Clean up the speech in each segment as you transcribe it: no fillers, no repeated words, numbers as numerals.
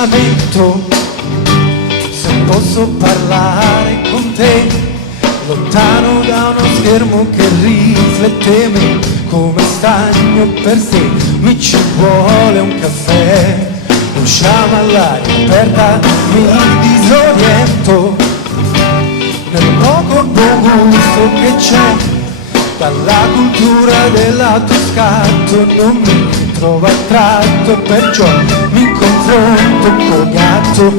lamento se posso parlare con te, lontano da uno schermo che riflette me come stagno per sé. Mi ci vuole un caffè, usciamo all'aria aperta, mi disoriento nel poco buon gusto che c'è dalla cultura dell'altro scatto. Non mi trovo attratto, perciò mi confronto col gatto,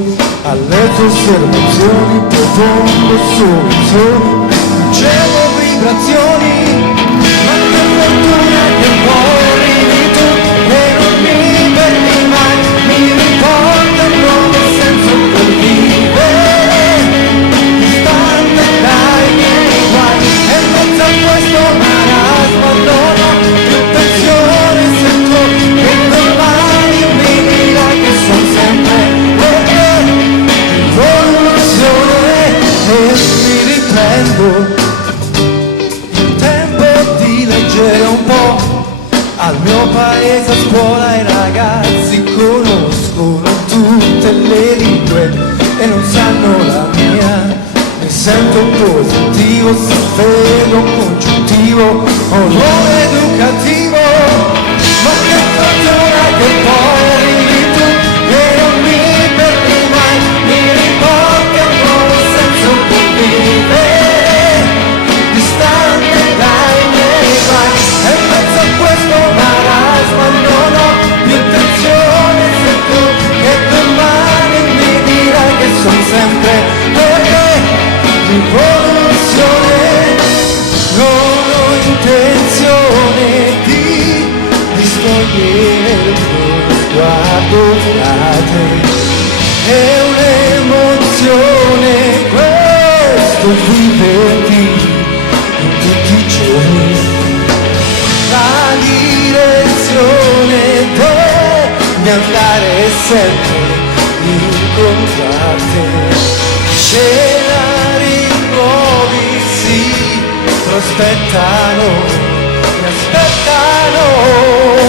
alle tue osservazioni propongo soluzioni, ricevo vibrazioni, ma che fortuna che volevi tu e non mi perdi mai, mi riporta un nuovo senso per vivere, distante dai miei guai, e in mezzo a questo marasma non ho più pensione, sento che domani mi dirà che sono sempre con te, rivoluzione, e mi riprendo il tempo di leggere un po'. Al mio paese a scuola i ragazzi conoscono tutte le lingue e non sanno la mia. Mi sento positivo se vedo un congiuntivo o un ruolo educativo, ma che fortuna che poi arrivi tu e non mi perdi mai, mi riporti a un nuovo senso per vivere, distante dai miei guai, e in mezzo a questo marasma non ho più tensione, se tu che domani mi dirai che sono sempre per te, rivoluzione. Non ho intenzione di distogliere il tuo sguardo da te, è un'emozione questo viverti in tutti i giorni, la direzione devi andare sempre incontrate, scenari nuovi si prospettano, mi aspettano.